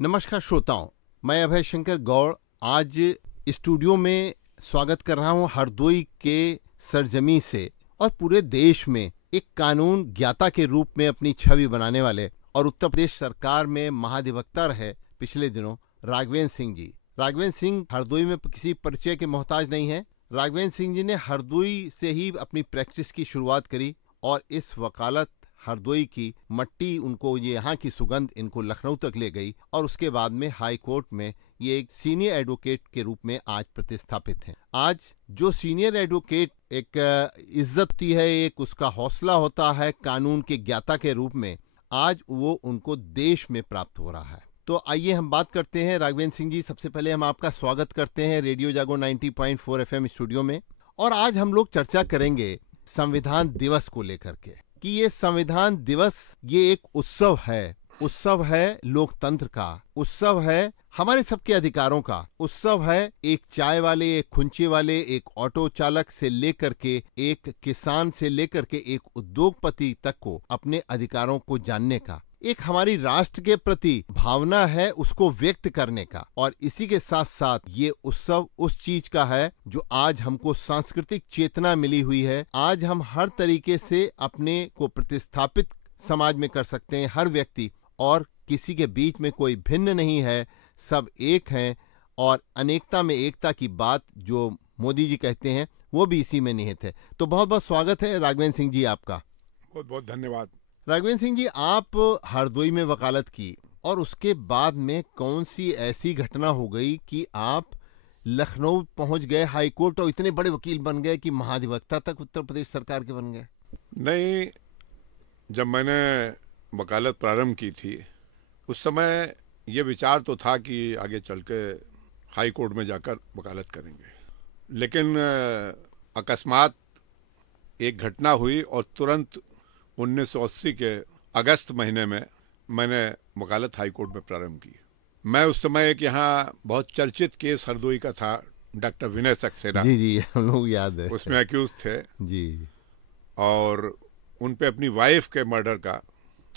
नमस्कार श्रोताओं, मैं अभय शंकर गौड़ आज स्टूडियो में स्वागत कर रहा हूं हरदोई के सरजमी से और पूरे देश में एक कानून ज्ञाता के रूप में अपनी छवि बनाने वाले और उत्तर प्रदेश सरकार में महाधिवक्ता रहे पिछले दिनों राघवेंद्र सिंह जी। राघवेंद्र सिंह हरदोई में किसी परिचय के मोहताज नहीं है। राघवेंद्र सिंह जी ने हरदोई से ही अपनी प्रैक्टिस की शुरुआत करी और इस वकालत हरदोई की मट्टी उनको, ये यहाँ की सुगंध इनको लखनऊ तक ले गई और उसके बाद में हाई कोर्ट में ये एक सीनियर एडवोकेट के रूप में आज प्रतिस्थापित हैं। आज जो सीनियर एडवोकेट एक इज्जत होती है, एक उसका हौसला होता है कानून के ज्ञाता के रूप में, आज वो उनको देश में प्राप्त हो रहा है। तो आइए हम बात करते हैं राघवेंद्र सिंह जी। सबसे पहले हम आपका स्वागत करते हैं रेडियो जागो 90.4 FM स्टूडियो में। और आज हम लोग चर्चा करेंगे संविधान दिवस को लेकर के कि ये संविधान दिवस ये एक उत्सव है लोकतंत्र का, उत्सव है हमारे सबके अधिकारों का, उत्सव है एक चाय वाले, एक खुंचे वाले, एक ऑटो चालक से लेकर के एक किसान से लेकर के एक उद्योगपति तक को अपने अधिकारों को जानने का, एक हमारी राष्ट्र के प्रति भावना है उसको व्यक्त करने का। और इसी के साथ साथ ये उत्सव उस चीज का है जो आज हमको सांस्कृतिक चेतना मिली हुई है। आज हम हर तरीके से अपने को प्रतिस्थापित समाज में कर सकते हैं, हर व्यक्ति, और किसी के बीच में कोई भिन्न नहीं है, सब एक हैं। और अनेकता में एकता की बात जो मोदी जी कहते हैं वो भी इसी में निहित है। तो बहुत बहुत स्वागत है राघवेंद्र सिंह जी आपका। बहुत बहुत धन्यवाद। राघवेंद्र सिंह जी, आप हरदोई में वकालत की और उसके बाद में कौन सी ऐसी घटना हो गई कि आप लखनऊ पहुंच गए, हाई कोर्ट, और इतने बड़े वकील बन गए कि महाधिवक्ता तक उत्तर प्रदेश सरकार के बन गए? नहीं, जब मैंने वकालत प्रारंभ की थी उस समय ये विचार तो था कि आगे चल के हाई कोर्ट में जाकर वकालत करेंगे, लेकिन अकस्मात एक घटना हुई और तुरंत 1980 के अगस्त महीने में मैंने वकालत हाई कोर्ट में प्रारंभ की। मैं उस समय एक यहाँ बहुत चर्चित केस हरदोई का था, डॉक्टर विनय सक्सेना। जी, हम लोग याद है। उसमें अक्यूज थे जी, और उन पे अपनी वाइफ के मर्डर का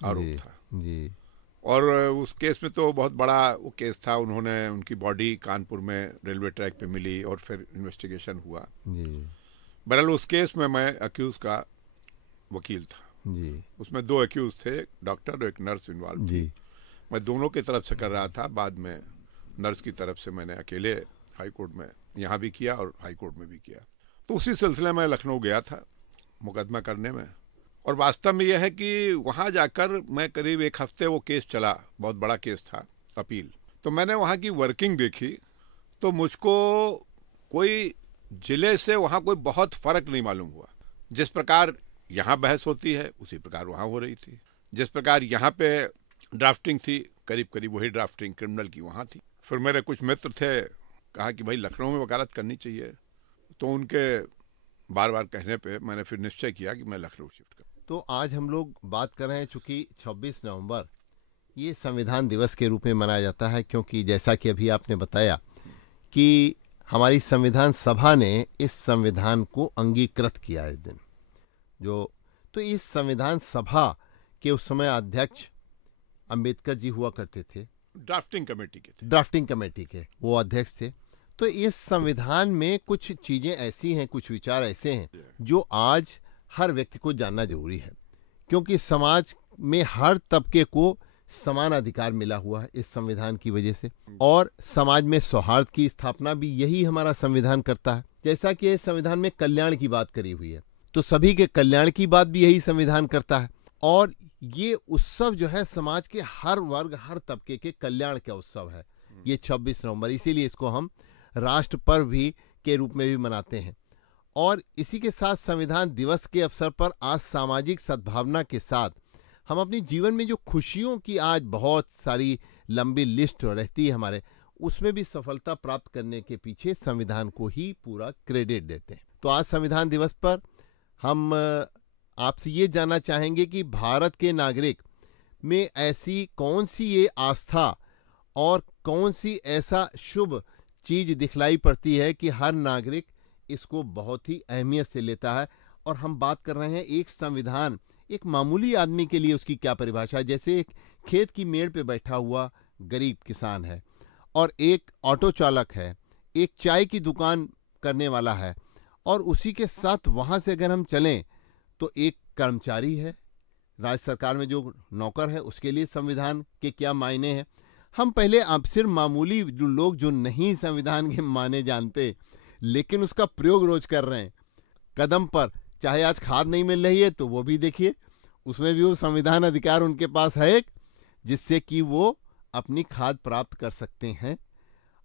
आरोप था। जी। और उस केस में तो बहुत बड़ा वो केस था। उन्होंने, उनकी बॉडी कानपुर में रेलवे ट्रैक पे मिली और फिर इन्वेस्टिगेशन हुआ। बहरहाल उस केस में मैं अक्यूज का वकील था। जी। उसमें 2 अक्यूज थे, डॉक्टर और एक नर्स इन्वॉल्व थी। मैं दोनों की तरफ से कर रहा था। बाद में नर्स की तरफ से मैंने अकेले हाई कोर्ट में यहाँ भी किया और हाई कोर्ट में भी किया। तो उसी सिलसिले में लखनऊ गया था मुकदमा करने में। और वास्तव में यह है कि वहाँ जाकर मैं करीब 1 हफ्ते, वो केस चला, बहुत बड़ा केस था, अपील। तो मैंने वहाँ की वर्किंग देखी तो मुझको कोई जिले से वहाँ कोई बहुत फर्क नहीं मालूम हुआ। जिस प्रकार यहाँ बहस होती है उसी प्रकार वहाँ हो रही थी। जिस प्रकार यहाँ पे ड्राफ्टिंग थी, करीब करीब वही ड्राफ्टिंग क्रिमिनल की वहाँ थी। फिर मेरे कुछ मित्र थे, कहा कि भाई लखनऊ में वकालत करनी चाहिए। तो उनके बार बार कहने पे मैंने फिर निश्चय किया कि मैं लखनऊ शिफ्ट करूँ। तो आज हम लोग बात कर रहे हैं, चूंकि 26 नवंबर ये संविधान दिवस के रूप में मनाया जाता है, क्योंकि जैसा कि अभी आपने बताया कि हमारी संविधान सभा ने इस संविधान को अंगीकृत किया इस दिन। तो इस संविधान सभा के उस समय अध्यक्ष अंबेडकर जी हुआ करते थे। ड्राफ्टिंग कमेटी के वो अध्यक्ष थे। तो इस संविधान में कुछ चीजें ऐसी हैं, कुछ विचार ऐसे हैं जो आज हर व्यक्ति को जानना जरूरी है, क्योंकि समाज में हर तबके को समान अधिकार मिला हुआ है इस संविधान की वजह से। और समाज में सौहार्द की स्थापना भी यही हमारा संविधान करता है। जैसा कि इस संविधान में कल्याण की बात करी हुई है, तो सभी के कल्याण की बात भी यही संविधान करता है। और ये उत्सव जो है समाज के हर वर्ग, हर तबके के कल्याण का उत्सव है ये 26 नवंबर। इसीलिए इसको हम राष्ट्र पर्व भी के रूप में भी मनाते हैं। और इसी के साथ संविधान दिवस के अवसर पर आज सामाजिक सद्भावना के साथ हम अपने जीवन में जो खुशियों की आज बहुत सारी लंबी लिस्ट रहती है हमारे, उसमें भी सफलता प्राप्त करने के पीछे संविधान को ही पूरा क्रेडिट देते हैं। तो आज संविधान दिवस पर हम आपसे ये जानना चाहेंगे कि भारत के नागरिक में ऐसी कौन सी ये आस्था और कौन सी ऐसा शुभ चीज दिखलाई पड़ती है कि हर नागरिक इसको बहुत ही अहमियत से लेता है। और हम बात कर रहे हैं एक संविधान, एक मामूली आदमी के लिए उसकी क्या परिभाषा है। जैसे एक खेत की मेड़ पे बैठा हुआ गरीब किसान है, और एक ऑटो चालक है, एक चाय की दुकान करने वाला है, और उसी के साथ वहाँ से अगर हम चलें तो एक कर्मचारी है, राज्य सरकार में जो नौकर है, उसके लिए संविधान के क्या मायने हैं। हम पहले अब सिर्फ मामूली लोग जो नहीं संविधान के माने जानते लेकिन उसका प्रयोग रोज कर रहे हैं, कदम पर चाहे आज खाद नहीं मिल रही है तो वो भी देखिए, उसमें भी वो संविधान अधिकार उनके पास है एक, जिससे कि वो अपनी खाद प्राप्त कर सकते हैं।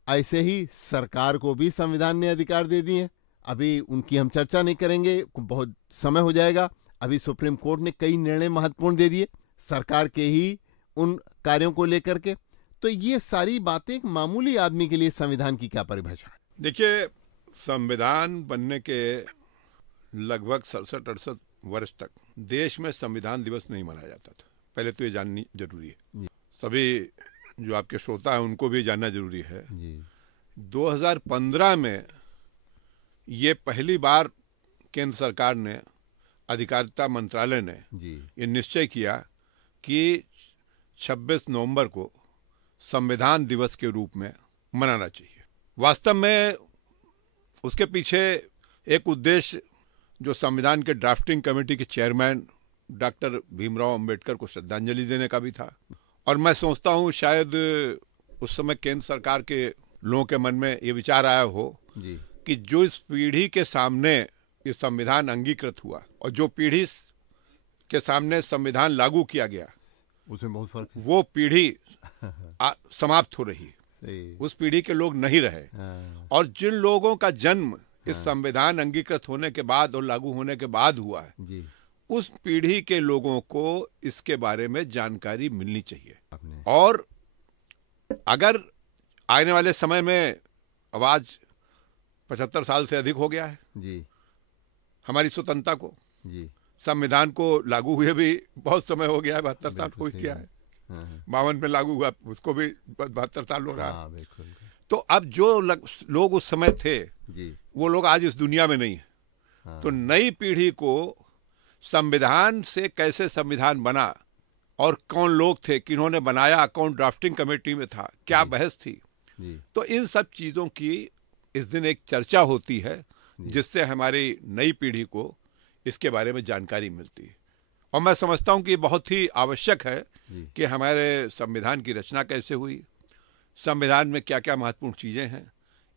ऐसे ही सरकार को भी संविधान ने अधिकार दे दिए। अभी उनकी हम चर्चा नहीं करेंगे, बहुत समय हो जाएगा। अभी सुप्रीम कोर्ट ने कई निर्णय महत्वपूर्ण दे दिए सरकार के ही उन कार्यों को लेकर के। तो ये सारी बातें एक मामूली आदमी के लिए संविधान की क्या परिभाषा है? देखिए, संविधान बनने के लगभग 67-68 वर्ष तक देश में संविधान दिवस नहीं मनाया जाता था। पहले तो ये जाननी जरूरी है, सभी जो आपके श्रोता है उनको भी जानना जरूरी है। 2015 में ये पहली बार केंद्र सरकार ने, अधिकारिता मंत्रालय ने ये निश्चय किया कि 26 नवंबर को संविधान दिवस के रूप में मनाना चाहिए। वास्तव में उसके पीछे एक उद्देश्य जो संविधान के ड्राफ्टिंग कमेटी के चेयरमैन डॉक्टर भीमराव अंबेडकर को श्रद्धांजलि देने का भी था। और मैं सोचता हूँ शायद उस समय केंद्र सरकार के लोगों के मन में ये विचार आया हो कि जो इस पीढ़ी के सामने ये संविधान अंगीकृत हुआ और जो पीढ़ी के सामने संविधान लागू किया गया उसमें बहुत फर्क है। वो पीढ़ी समाप्त हो रही, उस पीढ़ी के लोग नहीं रहे। और जिन लोगों का जन्म इस संविधान अंगीकृत होने के बाद और लागू होने के बाद हुआ है, उस पीढ़ी के लोगों को इसके बारे में जानकारी मिलनी चाहिए। और अगर आने वाले समय में, अब आज 75 साल से अधिक हो गया है हमारी स्वतंत्रता को, संविधान को लागू हुए भी बहुत समय हो गया है, 72 साल हो गया है। 52 में लागू हुआ, उसको भी 72 साल हो रहा है। तो अब जो लोग उस समय थे वो लोग आज इस दुनिया में नहीं है। तो नई पीढ़ी को संविधान से कैसे संविधान बना और कौन लोग थे, किन्होंने बनाया, कौन ड्राफ्टिंग कमेटी में था, क्या बहस थी, तो इन सब चीजों की इस दिन एक चर्चा होती है जिससे हमारी नई पीढ़ी को इसके बारे में जानकारी मिलती है। और मैं समझता हूं कि ये बहुत ही आवश्यक है कि हमारे संविधान की रचना कैसे हुई, संविधान में क्या क्या महत्वपूर्ण चीजें हैं,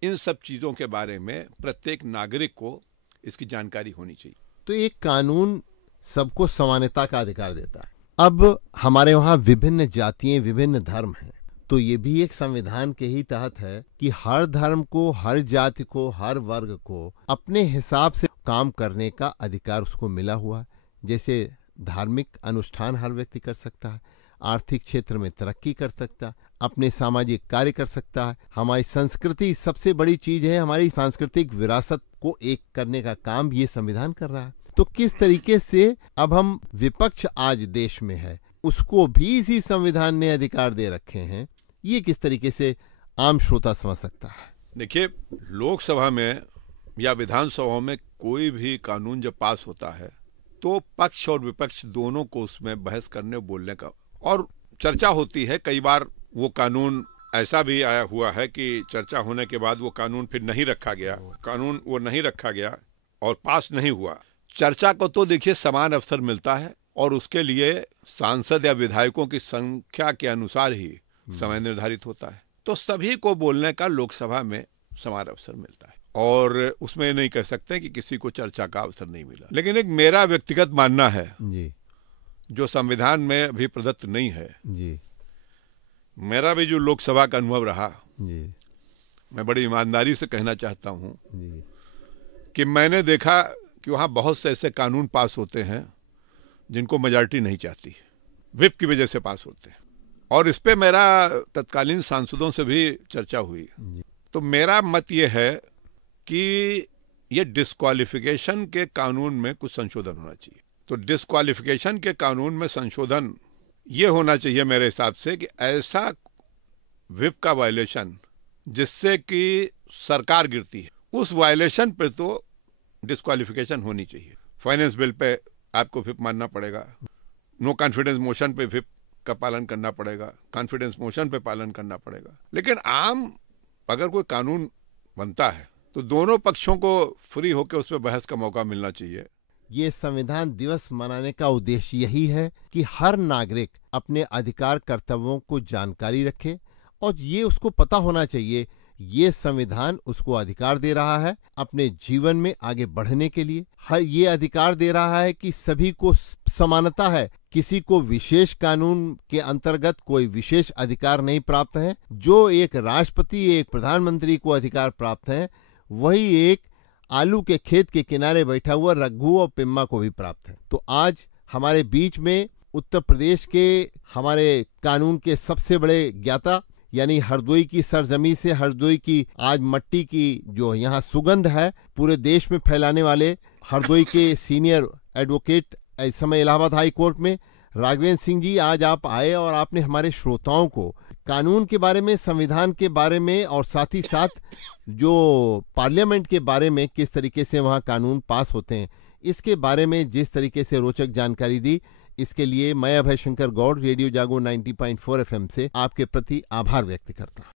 इन सब चीजों के बारे में प्रत्येक नागरिक को इसकी जानकारी होनी चाहिए। तो एक कानून सबको समानता का अधिकार देता है। अब हमारे वहाँ विभिन्न जातियां, विभिन्न धर्म हैं, तो ये भी एक संविधान के ही तहत है कि हर धर्म को, हर जाति को, हर वर्ग को अपने हिसाब से काम करने का अधिकार उसको मिला हुआ है। जैसे धार्मिक अनुष्ठान हर व्यक्ति कर सकता है, आर्थिक क्षेत्र में तरक्की कर सकता है, अपने सामाजिक कार्य कर सकता है। हमारी संस्कृति सबसे बड़ी चीज है, हमारी सांस्कृतिक विरासत को एक करने का काम ये संविधान कर रहा है। तो किस तरीके से अब हम विपक्ष आज देश में है उसको भी इसी संविधान ने अधिकार दे रखे हैं, ये किस तरीके से आम श्रोता समझ सकता है? देखिए, लोकसभा में या विधानसभा में कोई भी कानून जब पास होता है तो पक्ष और विपक्ष दोनों को उसमें बहस करने, बोलने का और चर्चा होती है। कई बार वो कानून ऐसा भी आया हुआ है कि चर्चा होने के बाद वो कानून फिर नहीं रखा गया, कानून वो नहीं रखा गया और पास नहीं हुआ। चर्चा को तो देखिए समान अवसर मिलता है और उसके लिए सांसद या विधायकों की संख्या के अनुसार ही समय निर्धारित होता है। तो सभी को बोलने का लोकसभा में समान अवसर मिलता है और उसमें नहीं कह सकते कि किसी को चर्चा का अवसर नहीं मिला। लेकिन एक मेरा व्यक्तिगत मानना है जो संविधान में अभी प्रदत्त नहीं है, मेरा भी जो लोकसभा का अनुभव रहा, मैं बड़ी ईमानदारी से कहना चाहता हूं कि मैंने देखा कि वहां बहुत से ऐसे कानून पास होते हैं जिनको मेजॉरिटी नहीं चाहती, व्हिप की वजह से पास होते हैं। और इस पे मेरा तत्कालीन सांसदों से भी चर्चा हुई। तो मेरा मत ये है कि ये डिस्क्वालिफिकेशन के कानून में कुछ संशोधन होना चाहिए। तो डिस्क्वालिफिकेशन के कानून में संशोधन ये होना चाहिए मेरे हिसाब से कि ऐसा व्हिप का वायलेशन जिससे कि सरकार गिरती है, उस वायलेशन पे तो डिस्क्वालिफिकेशन होनी चाहिए। फाइनेंस बिल पे आपको व्हिप मानना पड़ेगा, नो कॉन्फिडेंस मोशन पे व्हिप का पालन करना पड़ेगा, कॉन्फिडेंस मोशन पे पालन करना पड़ेगा। लेकिन आम अगर कोई कानून बनता है तो दोनों पक्षों को फ्री होकर उस पर बहस का मौका मिलना चाहिए। ये संविधान दिवस मनाने का उद्देश्य यही है कि हर नागरिक अपने अधिकार कर्तव्यों को जानकारी रखे और ये उसको पता होना चाहिए ये संविधान उसको अधिकार दे रहा है अपने जीवन में आगे बढ़ने के लिए। हर ये अधिकार दे रहा है कि सभी को समानता है, किसी को विशेष कानून के अंतर्गत कोई विशेष अधिकार नहीं प्राप्त है। जो एक राष्ट्रपति, एक प्रधानमंत्री को अधिकार प्राप्त है, वही एक आलू के खेत के किनारे बैठा हुआ रघु और पिम्मा को भी प्राप्त है। तो आज हमारे बीच में उत्तर प्रदेश के हमारे कानून के सबसे बड़े ज्ञाता यानी हरदोई की सरजमी से, हरदोई की आज मट्टी की जो यहाँ सुगंध है पूरे देश में फैलाने वाले हरदोई के सीनियर एडवोकेट इस समय इलाहाबाद हाई कोर्ट में राघवेंद्र सिंह जी, आज आप आए और आपने हमारे श्रोताओं को कानून के बारे में, संविधान के बारे में और साथ ही साथ जो पार्लियामेंट के बारे में किस तरीके से वहाँ कानून पास होते हैं, इसके बारे में जिस तरीके से रोचक जानकारी दी, इसके लिए मैं अभय शंकर गौड़ रेडियो जागो 90.4 FM से आपके प्रति आभार व्यक्त करता हूँ।